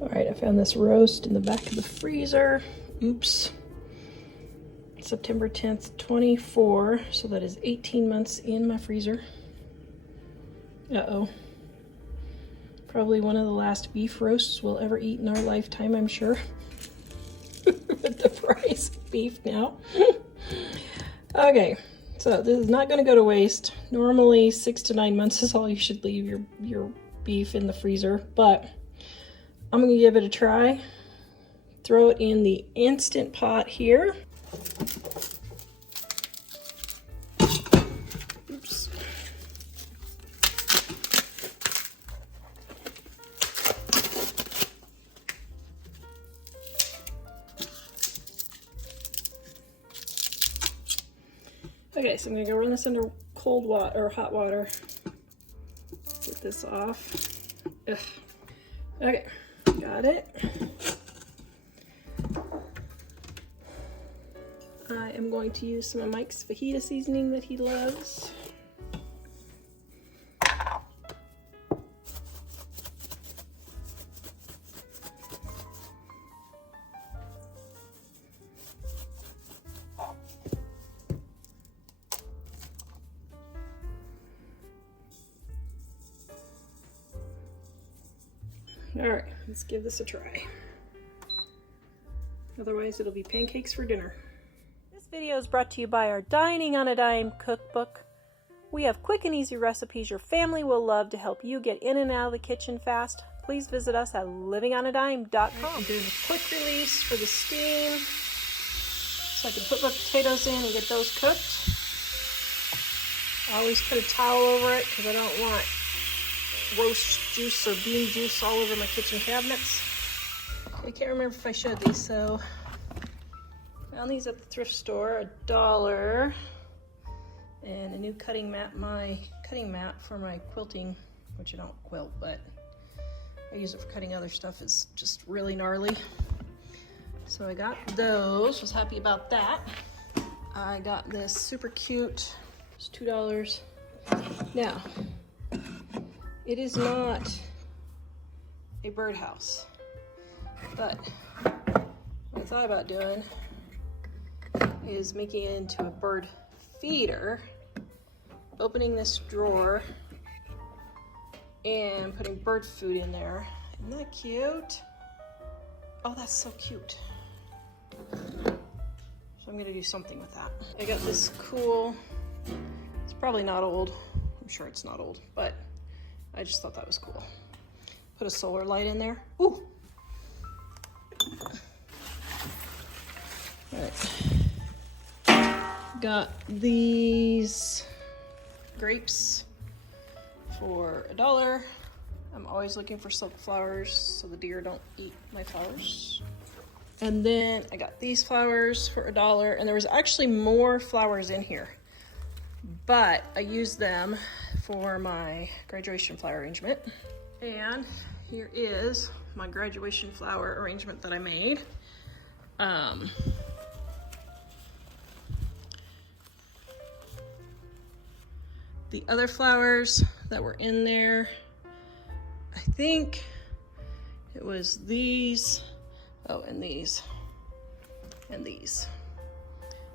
All right, I found this roast in the back of the freezer. Oops. September 10th, 24. So that is 18 months in my freezer. Uh-oh. Probably one of the last beef roasts we'll ever eat in our lifetime, I'm sure. With the price of beef now. Okay, so this is not going to go to waste. Normally 6 to 9 months is all you should leave your beef in the freezer, but I'm going to give it a try. Throw it in the Instant Pot here. Oops. Okay, so I'm gonna go run this under cold water or hot water. Get this off. Ugh. Okay, got it. I am going to use some of Mike's fajita seasoning that he loves. All right, let's give this a try. Otherwise, it'll be pancakes for dinner. This video is brought to you by our Dining on a Dime cookbook. We have quick and easy recipes your family will love to help you get in and out of the kitchen fast. Please visit us at livingonadime.com. I'm doing a quick release for the steam so I can put my potatoes in and get those cooked. I always put a towel over it because I don't want roast juice or bean juice all over my kitchen cabinets. I can't remember if I showed these, so found these at the thrift store, $1, and a new cutting mat. My cutting mat for my quilting, which I don't quilt, but I use it for cutting other stuff, is just really gnarly. So I got those, was happy about that. I got this super cute, it's $2. Now, it is not a birdhouse, but what I thought about doing is making it into a bird feeder, opening this drawer and putting bird food in there. Isn't that cute? Oh, that's so cute. So I'm gonna do something with that. I got this cool, it's probably not old, I'm sure it's not old, but I just thought that was cool. Put a solar light in there. Ooh. All right. Got these grapes for $1. I'm always looking for silk flowers so the deer don't eat my flowers. And then I got these flowers for $1, and there was actually more flowers in here, but I used them for my graduation flower arrangement. And here is my graduation flower arrangement that I made. The other flowers that were in there, I think it was these, oh, and these, and these.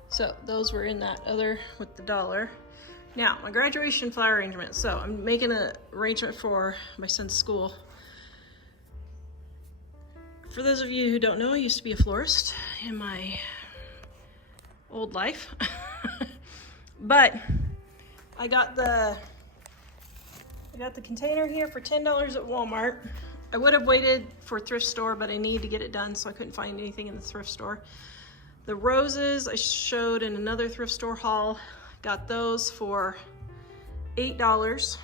So those were in that other with the $1. Now, my graduation flower arrangement. So I'm making an arrangement for my son's school. For those of you who don't know, I used to be a florist in my old life. But I got the container here for $10 at Walmart. I would have waited for a thrift store, but I needed to get it done, so I couldn't find anything in the thrift store. The roses I showed in another thrift store haul. Got those for $8,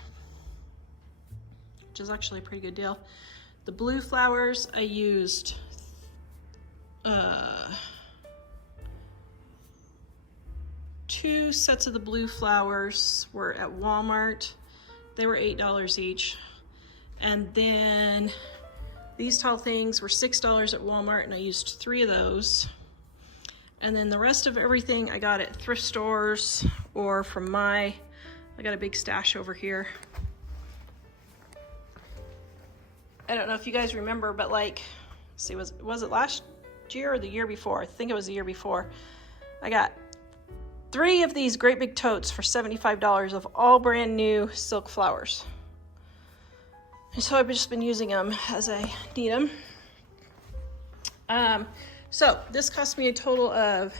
which is actually a pretty good deal. The blue flowers, I used 2 sets of the blue flowers were at Walmart. They were $8 each. And then these tall things were $6 at Walmart, and I used 3 of those. And then the rest of everything I got at thrift stores or from I got a big stash over here I don't know if you guys remember, but like, let's see, was it last year or the year before? I think it was the year before. I got 3 of these great big totes for $75 of all brand new silk flowers. And so I've just been using them as I need them. So this cost me a total of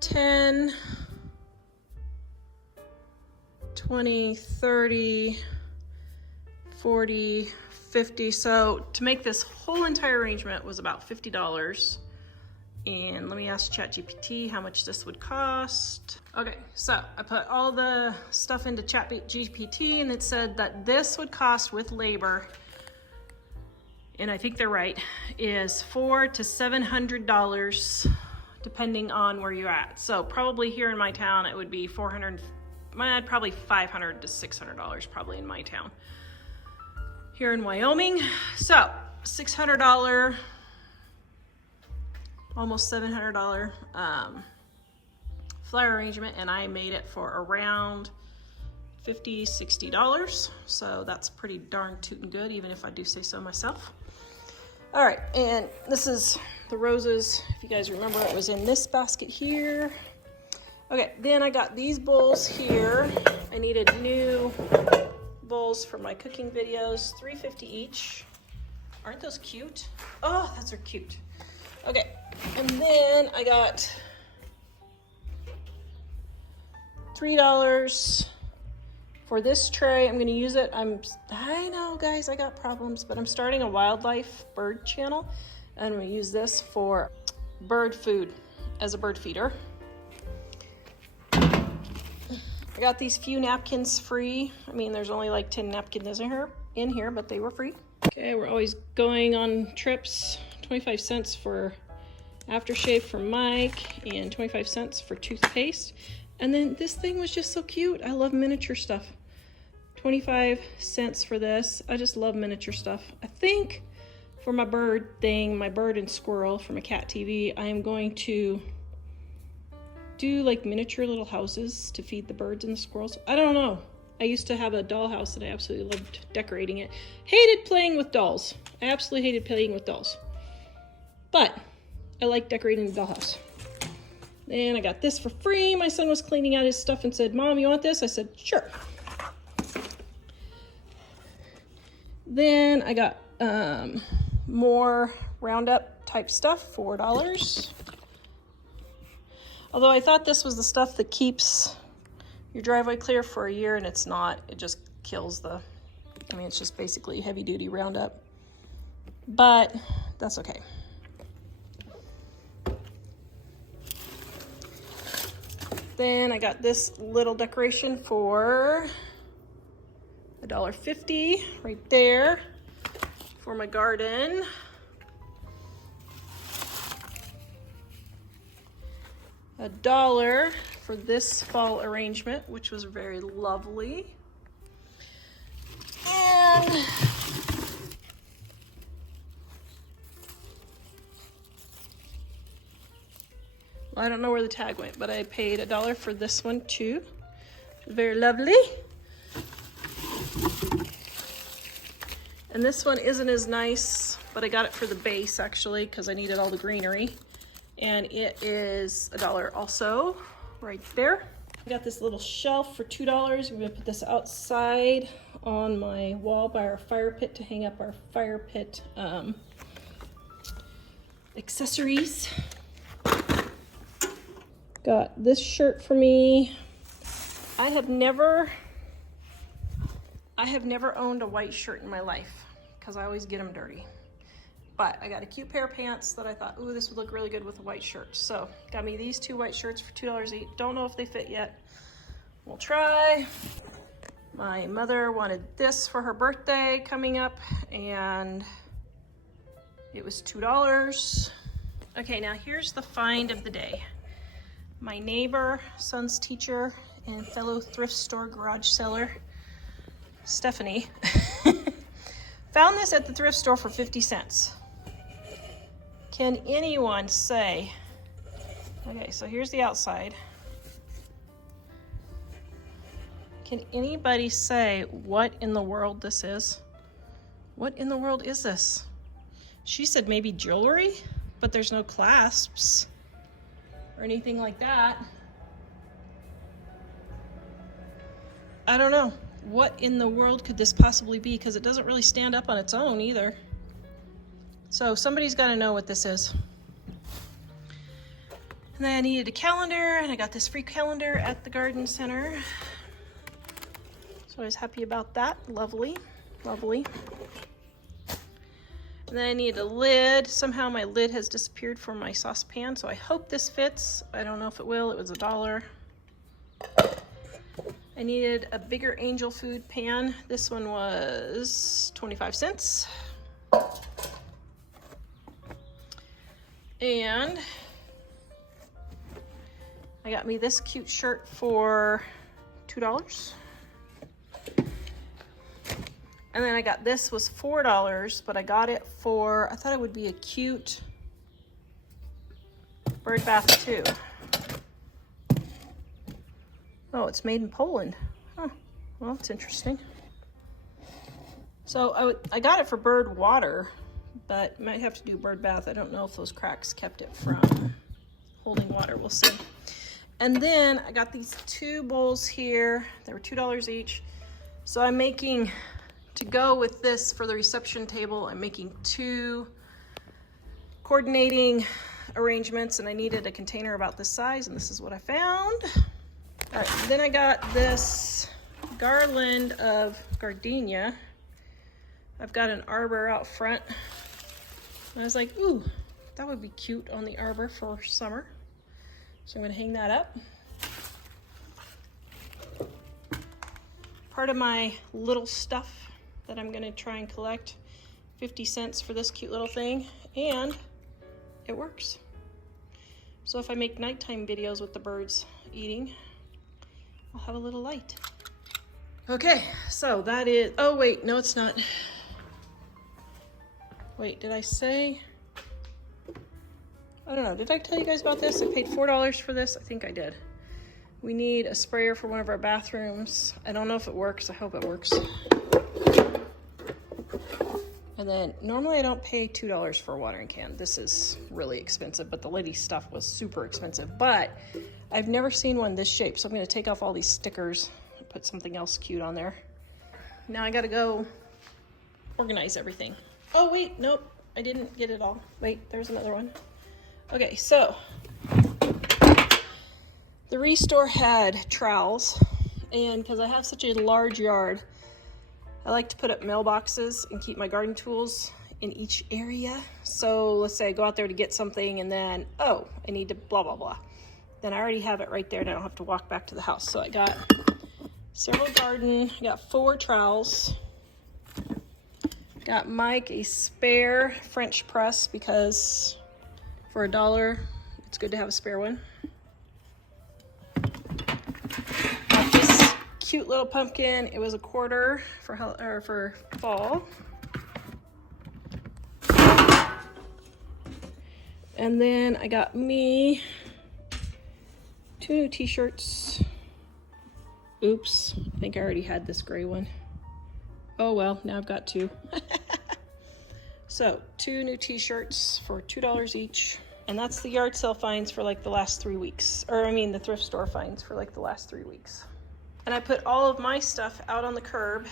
10, 20, 30, 40, 50. So to make this whole entire arrangement was about $50. And let me ask ChatGPT how much this would cost. Okay, so I put all the stuff into ChatGPT and it said that this would cost with labor, and I think they're right, is $400 to $700 depending on where you're at. So probably here in my town it would be probably $500 to $600 probably in my town. Here in Wyoming, so $600, almost $700 flower arrangement, and I made it for around $50, $60. So that's pretty darn tootin' good, even if I do say so myself. All right, and this is the roses. If you guys remember, it was in this basket here. Okay, then I got these bowls here. I needed new bowls for my cooking videos, $3.50 each. Aren't those cute? Oh, those are cute. Okay, and then I got $3 for this tray. I'm gonna use it. I know, guys, I got problems, but I'm starting a wildlife bird channel, and I'm gonna use this for bird food as a bird feeder. I got these few napkins free. I mean, there's only like 10 napkins in here, but they were free. Okay, we're always going on trips. 25 cents for aftershave for Mike and 25 cents for toothpaste. And then this thing was just so cute. I love miniature stuff. 25 cents for this. I just love miniature stuff. I think for my bird thing, my bird and squirrel for my cat TV, I am going to do like miniature little houses to feed the birds and the squirrels. I don't know. I used to have a dollhouse and I absolutely loved decorating it. Hated playing with dolls. I absolutely hated playing with dolls. But I like decorating the dollhouse. And I got this for free. My son was cleaning out his stuff and said, "Mom, you want this?" I said, "Sure." Then I got more Roundup type stuff, $4. Although I thought this was the stuff that keeps your driveway clear for a year, and it's not. It just kills it's just basically heavy duty Roundup. But that's okay. Then I got this little decoration for $1.50 right there for my garden. $1 for this fall arrangement, which was very lovely. And I don't know where the tag went, but I paid $1 for this one too. Very lovely. And this one isn't as nice, but I got it for the base actually because I needed all the greenery. And it is $1 also, right there. I got this little shelf for $2. We're gonna put this outside on my wall by our fire pit to hang up our fire pit accessories. Got this shirt for me. I have never owned a white shirt in my life because I always get them dirty. But I got a cute pair of pants that I thought, ooh, this would look really good with a white shirt. So got me these 2 white shirts for $2 each. Don't know if they fit yet. We'll try. My mother wanted this for her birthday coming up, and it was $2. Okay, now here's the find of the day. My neighbor, son's teacher, and fellow thrift store garage seller, Stephanie, found this at the thrift store for 50 cents. Can anyone say, okay, so here's the outside. Can anybody say what in the world this is? What in the world is this? She said maybe jewelry, but there's no clasps or anything like that. I don't know. What in the world could this possibly be? Because it doesn't really stand up on its own either. So somebody's got to know what this is. And then I needed a calendar, and I got this free calendar at the garden center. So I was happy about that. Lovely, lovely. And then I needed a lid. Somehow my lid has disappeared from my saucepan, so I hope this fits. I don't know if it will. It was $1. I needed a bigger angel food pan. This one was 25 cents. And I got me this cute shirt for $2. And then I got this was $4, but I got it for, I thought it would be a cute bird bath too. Oh, it's made in Poland. Huh. Well, that's interesting. So I got it for bird water, but might have to do bird bath. I don't know if those cracks kept it from holding water. We'll see. And then I got these 2 bowls here. They were $2 each. So I'm making, to go with this for the reception table, I'm making 2 coordinating arrangements, and I needed a container about this size, and this is what I found. All right, then I got this garland of gardenia. I've got an arbor out front. And I was like, ooh, that would be cute on the arbor for summer. So I'm gonna hang that up. Part of my little stuff that I'm gonna try and collect, 50 cents for this cute little thing, and it works. So if I make nighttime videos with the birds eating, I'll have a little light. Okay, so that is, oh wait, no it's not. Wait, did I say? I don't know, did I tell you guys about this? I paid $4 for this, I think I did. We need a sprayer for one of our bathrooms. I don't know if it works, I hope it works. And then normally I don't pay $2 for a watering can. This is really expensive, but the lady's stuff was super expensive. But I've never seen one this shape, so I'm gonna take off all these stickers and put something else cute on there. Now I gotta go organize everything. Oh wait, nope, I didn't get it all. Wait, there's another one. Okay, so the Restore had trowels, and because I have such a large yard, I like to put up mailboxes and keep my garden tools in each area. So let's say I go out there to get something and then, oh, I need to blah, blah, blah. Then I already have it right there and I don't have to walk back to the house. So I got several garden, I got 4 trowels. Got Mike a spare French press because for $1, it's good to have a spare one. Got this cute little pumpkin. It was $1 for fall. And then I got me 2 new t-shirts. Oops, I think I already had this gray one. Oh well, now I've got 2. So 2 new t-shirts for $2 each. And that's the yard sale finds for like the last 3 weeks. Or I mean the thrift store finds for like the last 3 weeks. And I put all of my stuff out on the curb.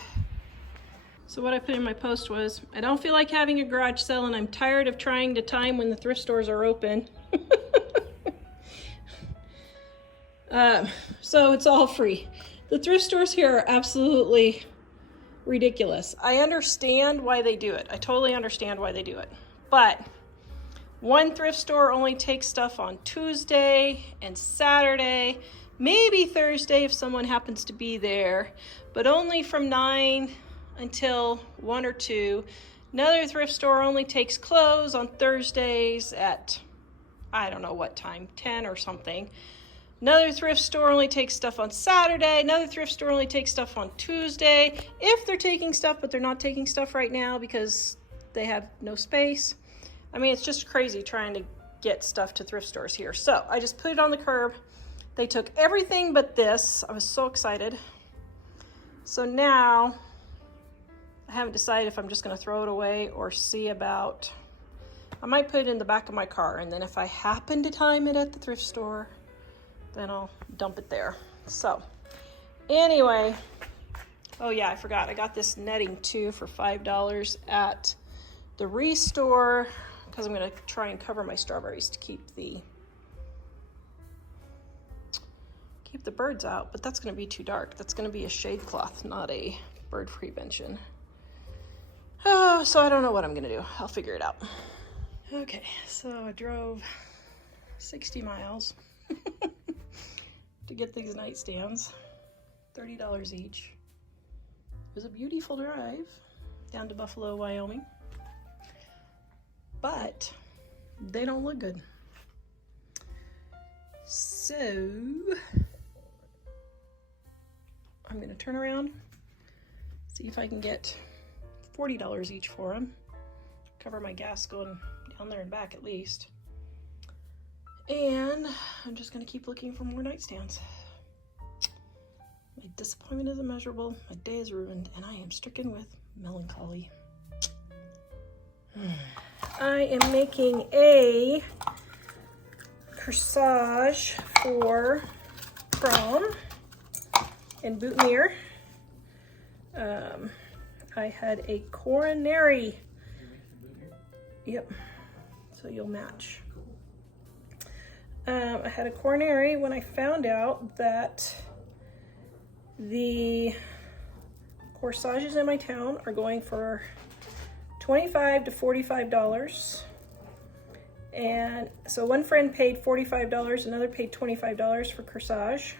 So what I put in my post was, I don't feel like having a garage sale and I'm tired of trying to time when the thrift stores are open. So it's all free. The thrift stores here are absolutely ridiculous. I understand why they do it. I totally understand why they do it. But one thrift store only takes stuff on Tuesday and Saturday, maybe Thursday if someone happens to be there, but only from 9 until 1 or 2. Another thrift store only takes clothes on Thursdays at, I don't know what time, 10 or something. Another thrift store only takes stuff on Saturday. Another thrift store only takes stuff on Tuesday. If they're taking stuff, but they're not taking stuff right now because they have no space. I mean, it's just crazy trying to get stuff to thrift stores here. So I just put it on the curb. They took everything but this. I was so excited. So now I haven't decided if I'm just going to throw it away or see about, I might put it in the back of my car, and then if I happen to time it at the thrift store, then I'll dump it there. So anyway, oh yeah, I forgot. I got this netting too for $5 at the Restore because I'm going to try and cover my strawberries to keep the birds out, but that's going to be too dark. That's going to be a shade cloth, not a bird prevention. Oh, so I don't know what I'm going to do. I'll figure it out. Okay, so I drove 60 miles to get these nightstands, $30 each. It was a beautiful drive down to Buffalo, Wyoming, but they don't look good. So I'm going to turn around, see if I can get $40 each for them. Cover my gas going down there and back at least. And I'm just going to keep looking for more nightstands. My disappointment is immeasurable. My day is ruined, and I am stricken with melancholy. I am making a corsage for prom and boutonniere. I had a coronary. Yep, so you'll match. I had a coronary when I found out that the corsages in my town are going for $25 to $45. And so one friend paid $45, another paid $25 for corsage.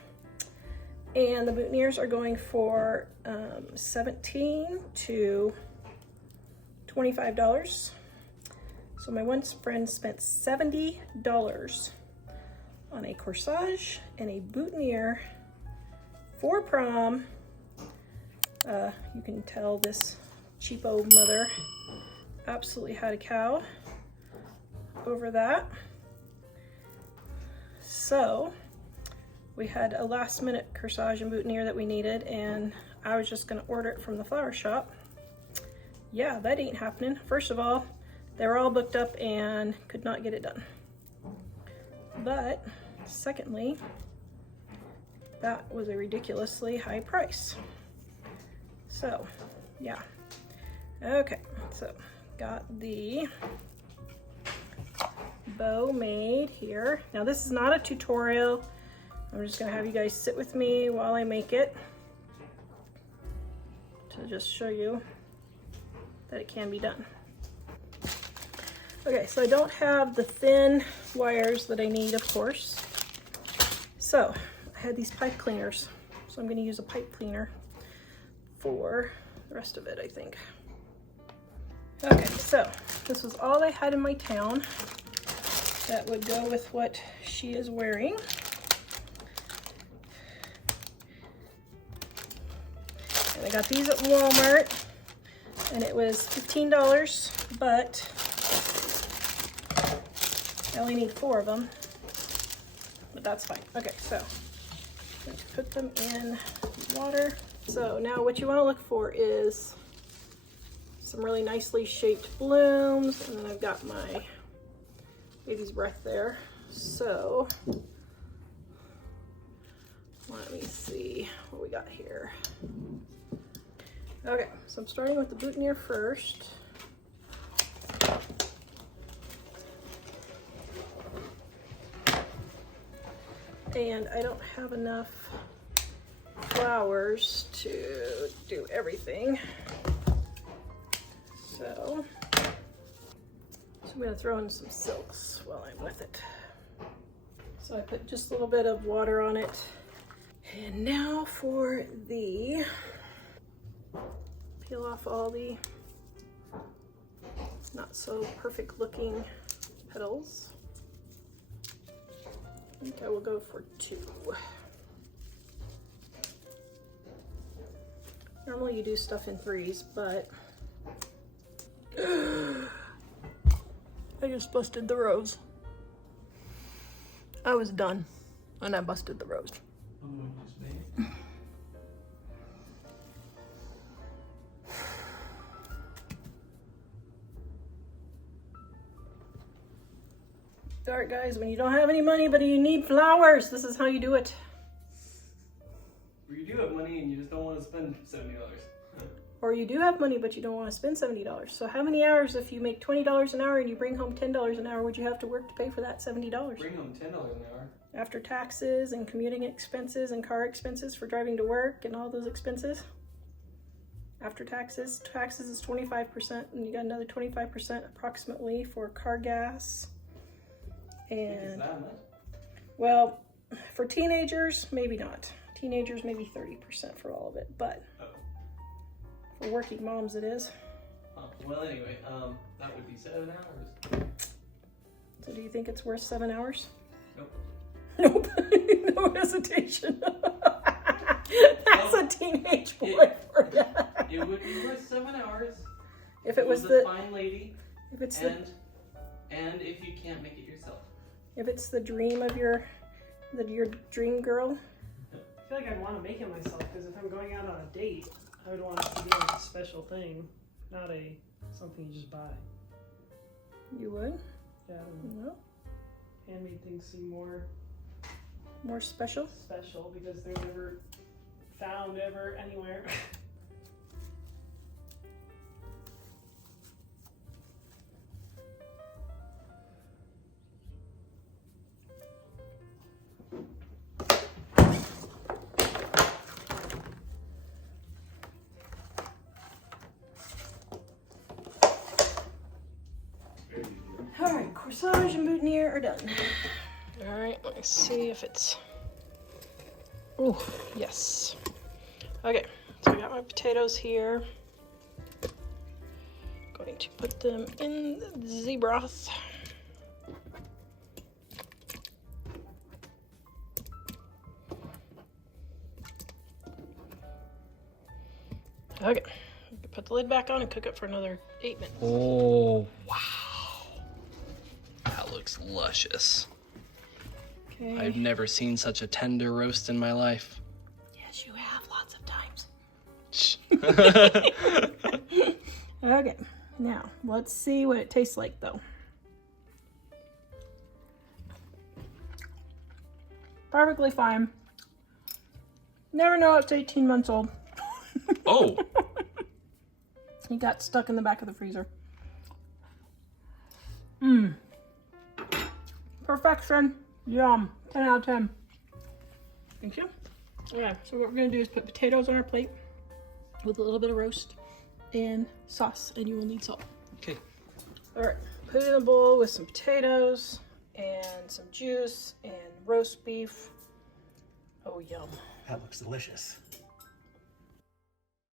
And the boutonnieres are going for $17 to $25. So my one friend spent $70 on a corsage and a boutonniere for prom. You can tell this cheapo mother absolutely had a cow over that. So we had a last minute corsage and boutonniere that we needed, and I was just gonna order it from the flower shop. Yeah, that ain't happening. First of all, they were all booked up and could not get it done. But secondly, that was a ridiculously high price. So yeah, okay, so got the bow made here. Now this is not a tutorial. I'm just gonna have you guys sit with me while I make it to just show you that it can be done. Okay, so I don't have the thin wires that I need, of course. So I had these pipe cleaners. So I'm gonna use a pipe cleaner for the rest of it, I think. Okay, so this was all I had in my town that would go with what she is wearing. And I got these at Walmart, and it was $15, but I only need 4 of them, but that's fine. Okay, so I'm going to put them in water. So now what you want to look for is some really nicely shaped blooms, and then I've got my baby's breath there. So let me see what we got here. Okay, so I'm starting with the boutonniere first. And I don't have enough flowers to do everything. So I'm gonna throw in some silks while I'm with it. So I put just a little bit of water on it. And now for the, peel off all the not so perfect looking petals. I think I will go for 2. Normally you do stuff in 3s, but I just busted the rose. I was done when I busted the rose. Alright guys, when you don't have any money but you need flowers, this is how you do it. Or you do have money and you just don't want to spend $70. Or you do have money but you don't want to spend $70. So how many hours, if you make $20 an hour and you bring home $10 an hour, would you have to work to pay for that $70? Bring home $10 an hour. After taxes and commuting expenses and car expenses for driving to work and all those expenses. After taxes is 25%, and you got another 25% approximately for car gas. And that much? Well, for teenagers, maybe not. Teenagers, maybe 30% for all of it, but for working moms, it is. Well, anyway, that would be 7 hours. So, do you think it's worth 7 hours? Nope. Nope. No hesitation. That's a teenage boy for you. It would be worth 7 hours if it was a fine lady. If it's and if you can't make it yourself. If it's the dream of your dream girl. I feel like I'd want to make it myself, because if I'm going out on a date, I would want it to be like a special thing, not something you just buy. You would? Yeah. Well, handmade things seem more special because they're never found ever anywhere. Alright, corsage and boutonniere are done. Alright, let me see if it's... Oh, yes. Okay, so I got my potatoes here. Going to put them in the broth. Okay, put the lid back on and cook it for another 8 minutes. Oh, wow. That looks luscious. Okay. I've never seen such a tender roast in my life. Yes, you have lots of times. Shh. Okay, now let's see what it tastes like though. Perfectly fine. Never know it's 18 months old. Oh. He got stuck in the back of the freezer. Mmm. Perfection. Yum. 10 out of 10. Thank you. Okay, so what we're going to do is put potatoes on our plate with a little bit of roast and sauce, and you will need salt. Okay. Alright, put it in a bowl with some potatoes and some juice and roast beef. Oh, yum. That looks delicious.